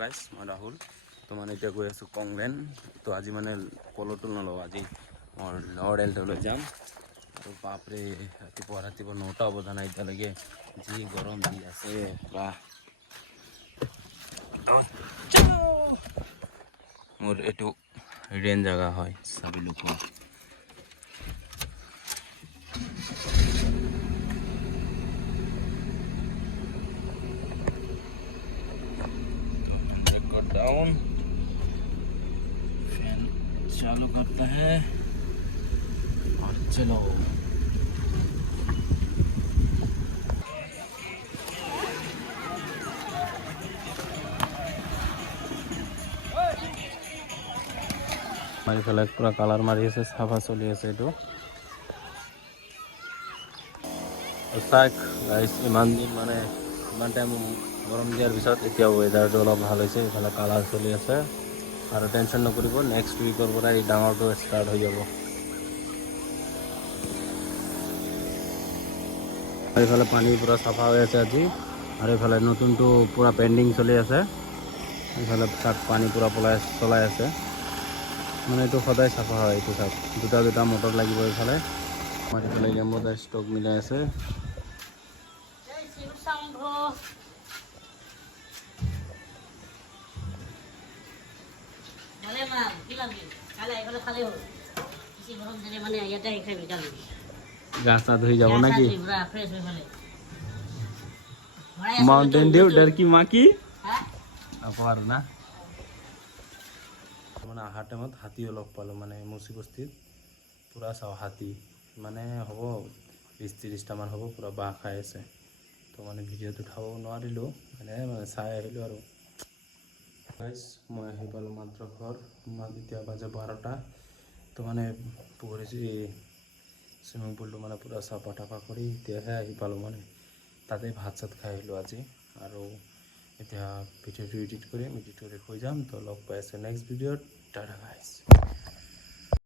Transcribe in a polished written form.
guys মই ৰাহুল তো মানে এতিয়া গৈ আছোঁ কংগ্ৰেন তো আজি মানে পলটো নলওঁ আজি মোৰ লৰ্ড এল্টলৈ যাম আৰু বাপৰে ৰাতিপুৱা 9টা বজা নাই এতিয়ালৈকে যি গৰম দি আছে বাহ মোৰ এইটো ৰেইন জেগা হয় চাবি লোকোৱা डाउन फैन चालू करता है और चलो मारी फेले पूरा कलर मारी আছে সাফা চলি আছে এটো সাক গাইস ইমান দিন মানে ইমান টাইম গৰম দিয়াৰ পিছত এতিয়া ওয়েদাৰটো অলপ ভাল হৈছে ইফালে কালাৰ চলি আছে আৰু টেনশন নকৰিব নেক্সট উইকৰ পৰা এই ডাঙৰটো ষ্টাৰ্ট হৈ যাব এইফালে পানী পুৰা চাফা হৈ আছে আজি আৰু এইফালে নতুনটো পুৰা পেন্ডিং চলি আছে এইফালে তাত পানী পুৰা চলাই আছে মানে এইটো সদায় চাফা হয় এইটো চাওক দুটা মটৰ লাগিব এইফালে আমাৰ এইফালে লেম্বুটা ষ্টক মিলাই আছে गासा धोई जाओ ना कि माउंटेन ड्यू डर की माँ की अपार ना মানে আহাৰ টাইমত হাতী অলপ পালোঁ মানে মুচি বস্তিত পুৰা চাওঁ হাতী মানে হ'ব 20-30টামান হ'ব পুৰা বাঁহ খাই আছে তো মানে ভিডিঅ'টো উঠাব নোৱাৰিলোঁ মানে চাই আহিলোঁ আৰু গাইজ মই আহি পালোঁ মাত্ৰ ঘৰ এতিয়া বাজে 12টা তো মানে পুখুৰী সুইমিং পুলটো মানে পুৰা চাফা টাফা কৰি এতিয়াহে আহি পালোঁ মানে তাতে ভাত চাত খাই আহিলোঁ আজি আৰু এতিয়া ভিডিঅ'টো এডিট কৰি শুই যাম তো লগ পাই আছে নেক্সট ভিডিঅ'ত টাটা গাইজ